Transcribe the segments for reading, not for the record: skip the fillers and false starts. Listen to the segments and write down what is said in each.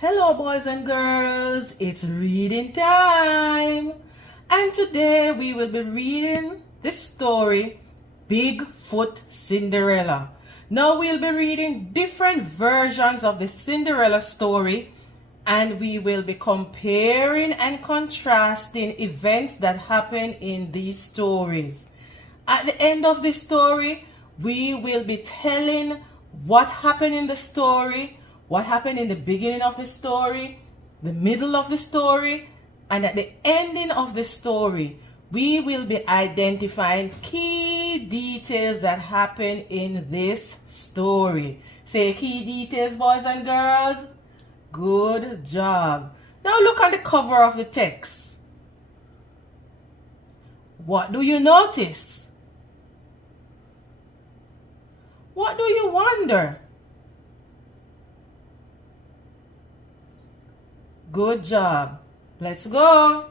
Hello boys and girls, it's reading time. And today we will be reading this story, Big Foot Cinderella. Now we'll be reading different versions of the Cinderella story, and we will be comparing and contrasting events that happen in these stories. At the end of the story, we will be telling what happened in the story, what happened in the beginning of the story, the middle of the story, and at the ending of the story, we will be identifying key details that happen in this story. Say key details, boys and girls. Good job. Now look at the cover of the text. What do you notice? What do you wonder? Good job. Let's go.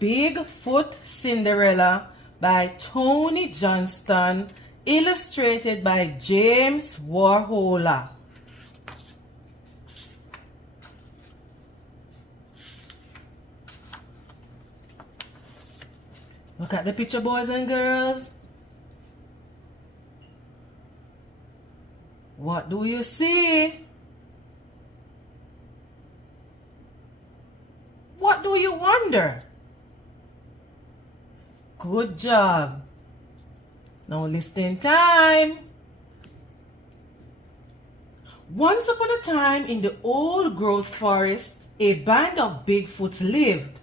Big Foot Cinderella by Tony Johnston, illustrated by James Warhola. Look at the picture, boys and girls. What do you see? What do you wonder? Good job. Now listening time. Once upon a time in the old growth forest, a band of Bigfoots lived.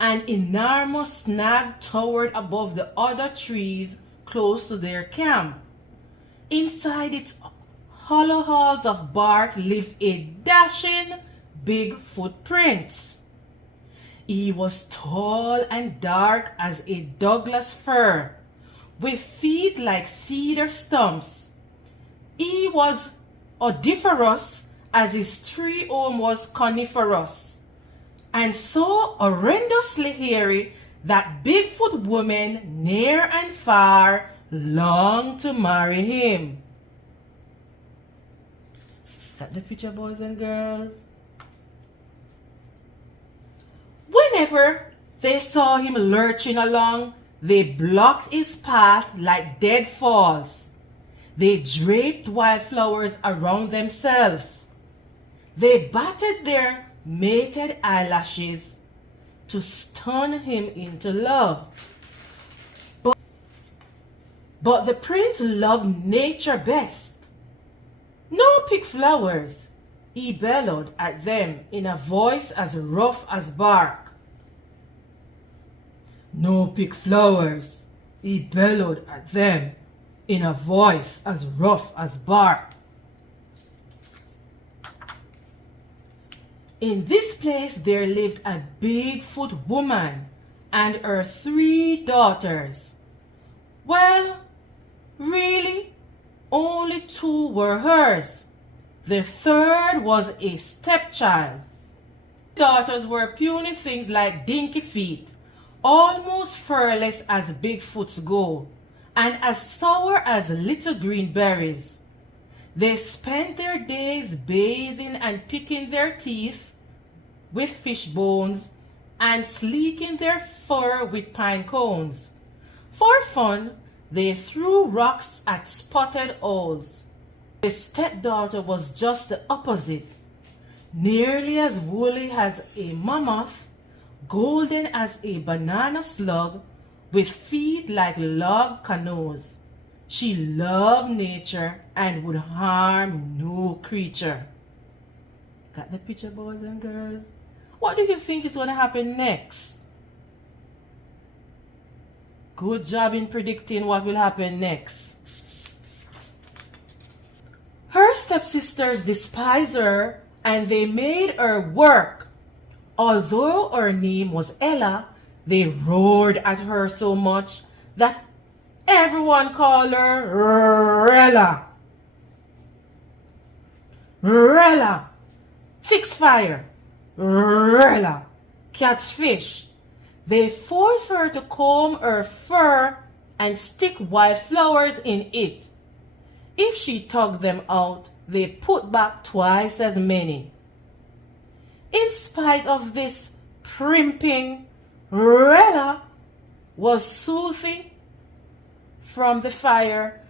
An enormous snag towered above the other trees close to their camp. Inside its hollow halls of bark lived a dashing Bigfoot prince. He was tall and dark as a Douglas fir, with feet like cedar stumps. He was odoriferous as his tree home was coniferous, and so horrendously hairy that Bigfoot women near and far longed to marry him. Got the picture, boys and girls? Whenever they saw him lurching along, they blocked his path like deadfalls. They draped wildflowers around themselves. They batted their mated eyelashes to stun him into love. But the prince loved nature best. "No pick flowers," he bellowed at them in a voice as rough as bark. "No pick flowers," he bellowed at them in a voice as rough as bark. In this place there lived a Bigfoot woman and her 3 daughters. Well, really, only 2 were hers. The third was a stepchild. Daughters were puny things like dinky feet, almost furless as Bigfoots go, and as sour as little green berries. They spent their days bathing and picking their teeth with fish bones and sleeking their fur with pine cones. For fun, they threw rocks at spotted owls. The stepdaughter was just the opposite, nearly as woolly as a mammoth, golden as a banana slug, with feet like log canoes. She loved nature and would harm no creature. Got the picture, boys and girls? What do you think is going to happen next? Good job in predicting what will happen next. Her stepsisters despised her and they made her work. Although her name was Ella, they roared at her so much that everyone called her Rella. Rella, fix fire. Rella, catch fish. They forced her to comb her fur and stick wildflowers in it. If she tugged them out, they put back twice as many. In spite of this primping, Rella was soothing from the fire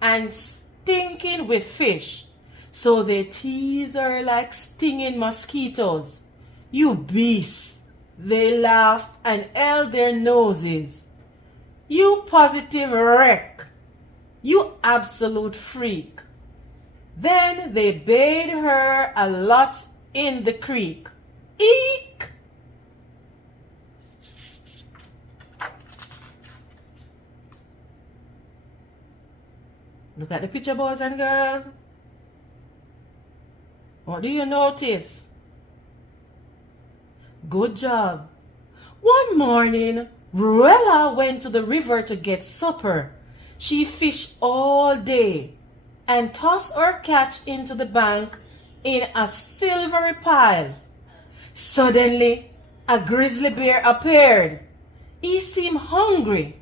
and stinking with fish, so they teased her like stinging mosquitoes. "You beast," they laughed and held their noses. "You positive wreck. You absolute freak." Then they bathed her a lot in the creek. Eek! Look at the picture, boys and girls. What do you notice? Good job. One morning, Ruella went to the river to get supper. She fished all day and tossed her catch into the bank in a silvery pile. Suddenly, a grizzly bear appeared. He seemed hungry.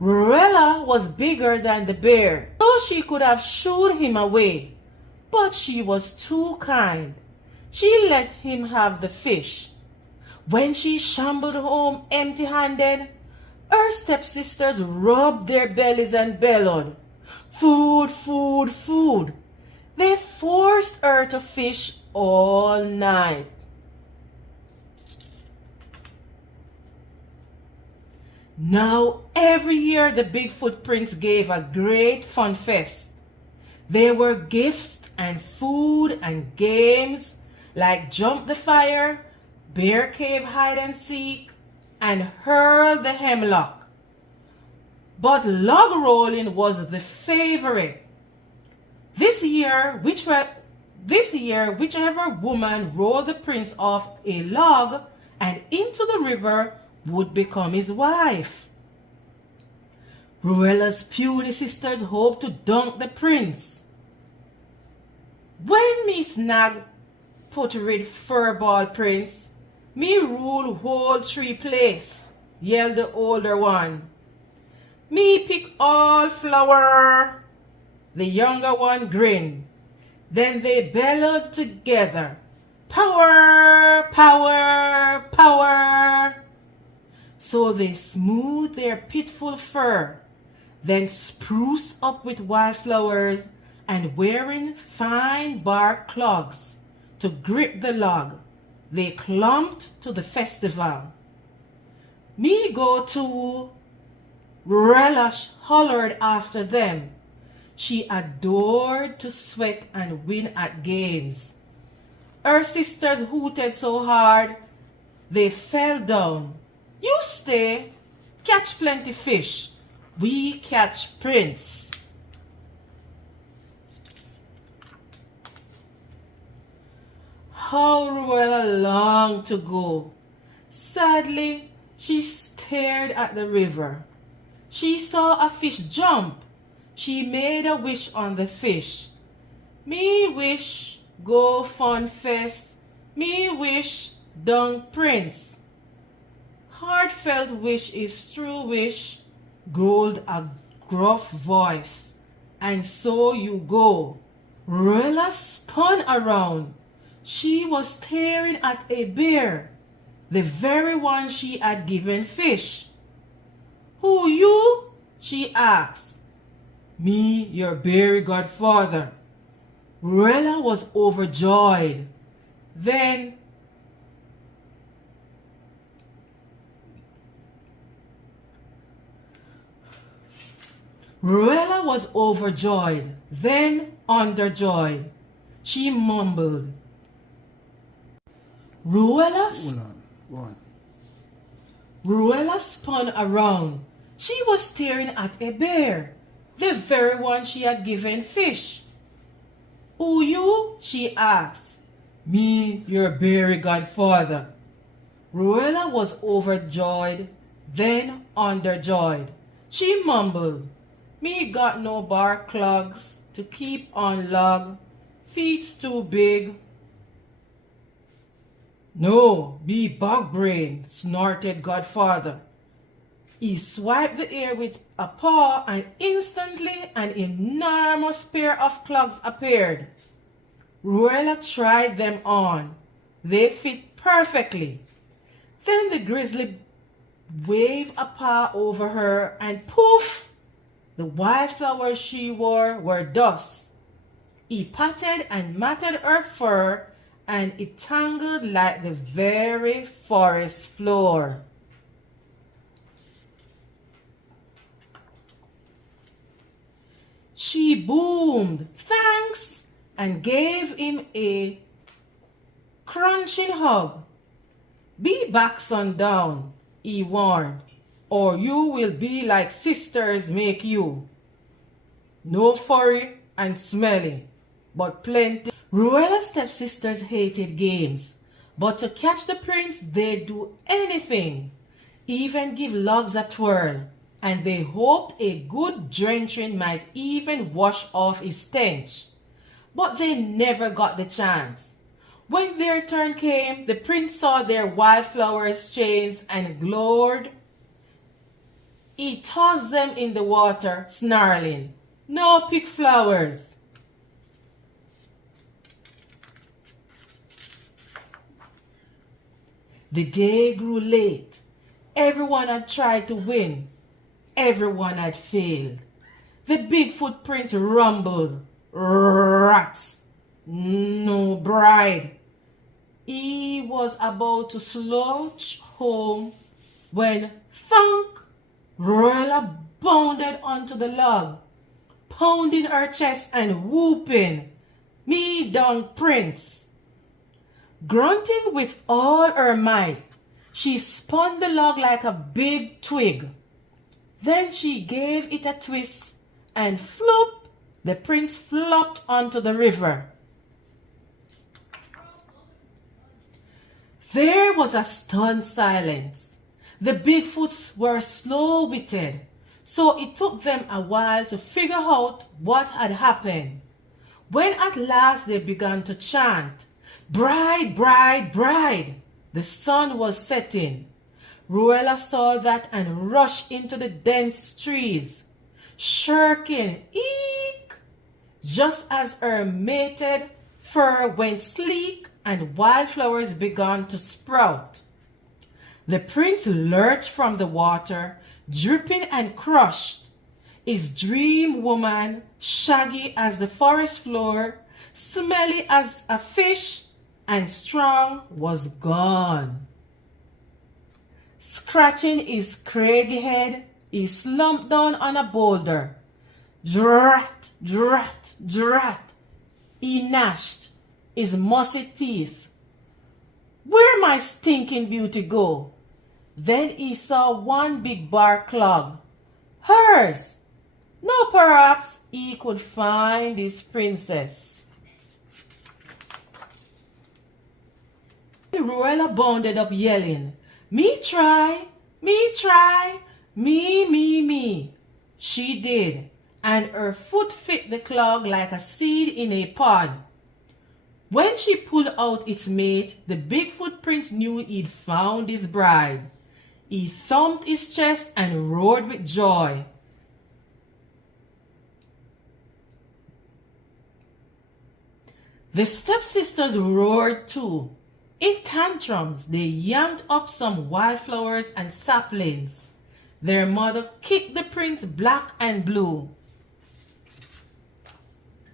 Ruella was bigger than the bear, so she could have shooed him away. But she was too kind. She let him have the fish. When she shambled home empty-handed, her stepsisters rubbed their bellies and bellowed, "Food, food, food." They forced her to fish all night. Now, every year the Big Foot Prince gave a great fun fest. There were gifts and food and games like Jump the Fire, Bear Cave Hide and Seek, and Hurl the Hemlock. But log rolling was the favorite. This year, whichever woman rolled the prince off a log and into the river would become his wife. Ruella's puny sisters hoped to dunk the prince. "When me snag put rid furball prince, me rule whole tree place," yelled the older one. "Me pick all flower," the younger one grinned. Then they bellowed together, "Power, power, power." So they smoothed their pitiful fur, then spruced up with wildflowers and wearing fine bark clogs to grip the log, they clumped to the festival. "Me go too," Ruella hollered after them. She adored to sweat and win at games. Her sisters hooted so hard, they fell down. "You stay, catch plenty fish. We catch prince." How Ruella longed to go. Sadly, she stared at the river. She saw a fish jump. She made a wish on the fish. "Me wish go fun fest. Me wish dunk prince." "Heartfelt wish is true wish," growled a gruff voice. "And so you go." Ruella spun around. She was staring at a bear, the very one she had given fish. "Who you?" she asked. "Me, your berry godfather." Ruella was overjoyed. Then underjoyed. She mumbled. Ruella spun around. She was staring at a bear, the very one she had given fish. "Who you?" she asked. "Me, your berry godfather." Ruella was overjoyed, then underjoyed. She mumbled, "Me got no bark clogs to keep on log. Feet's too big." "No, be bog brain," snorted Godfather. He swiped the air with a paw, and instantly an enormous pair of clogs appeared. Ruella tried them on. They fit perfectly. Then the grizzly waved a paw over her, and poof! The wildflowers she wore were dust. He patted and matted her fur, and it tangled like the very forest floor. She boomed, "Thanks," and gave him a crunching hug. "Be back sundown," he warned, "or you will be like sisters make you. No furry and smelly, but plenty." Ruella's stepsisters hated games, but to catch the prince they'd do anything, even give logs a twirl, and they hoped a good drenching might even wash off his stench. But they never got the chance. When their turn came, the prince saw their wildflowers' chains and glowered. He tossed them in the water, snarling, "No pick flowers." The day grew late. Everyone had tried to win. Everyone had failed. The Big Foot Prince rumbled, "Rats! No bride." He was about to slouch home when, thunk, Ruella bounded onto the log, pounding her chest and whooping, "Me down, Prince." Grunting with all her might, she spun the log like a big twig. Then she gave it a twist, and floop, the prince flopped onto the river. There was a stunned silence. The Bigfoots were slow-witted, so it took them a while to figure out what had happened. When at last they began to chant, "Bride, bride, bride," the sun was setting. Ruella saw that and rushed into the dense trees, shirking, "Eek!" just as her mated fur went sleek and wildflowers began to sprout. The prince lurched from the water, dripping and crushed. His dream woman, shaggy as the forest floor, smelly as a fish, and strong, was gone. Scratching his craggy head, he slumped down on a boulder. Drat, drat, drat, he gnashed his mossy teeth. "Where my stinking beauty go?" Then he saw one big bark clog. Hers! Now perhaps he could find his princess. Ruella bounded up yelling, "Me try, me try, me. She did, and her foot fit the clog like a seed in a pod. When she pulled out its mate, the Bigfoot Prince knew he'd found his bride. He thumped his chest and roared with joy. The stepsisters roared too. In tantrums, they yanked up some wildflowers and saplings. Their mother kicked the prince black and blue.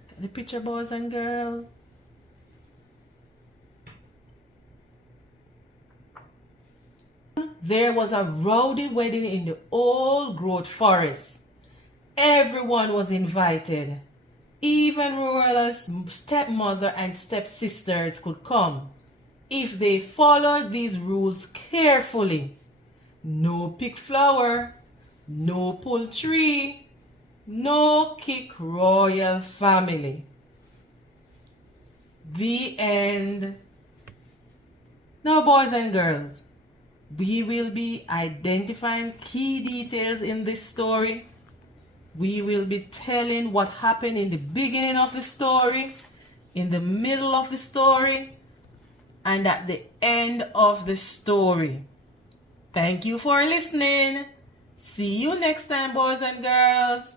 Get the picture, boys and girls? There was a rowdy wedding in the old growth forest. Everyone was invited. Even Ruella's stepmother and stepsisters could come, if they followed these rules carefully. No pick flower, no pull tree, no kick royal family. The end. Now, boys and girls, we will be identifying key details in this story. We will be telling what happened in the beginning of the story, in the middle of the story, and at the end of the story. Thank you for listening. See you next time, boys and girls.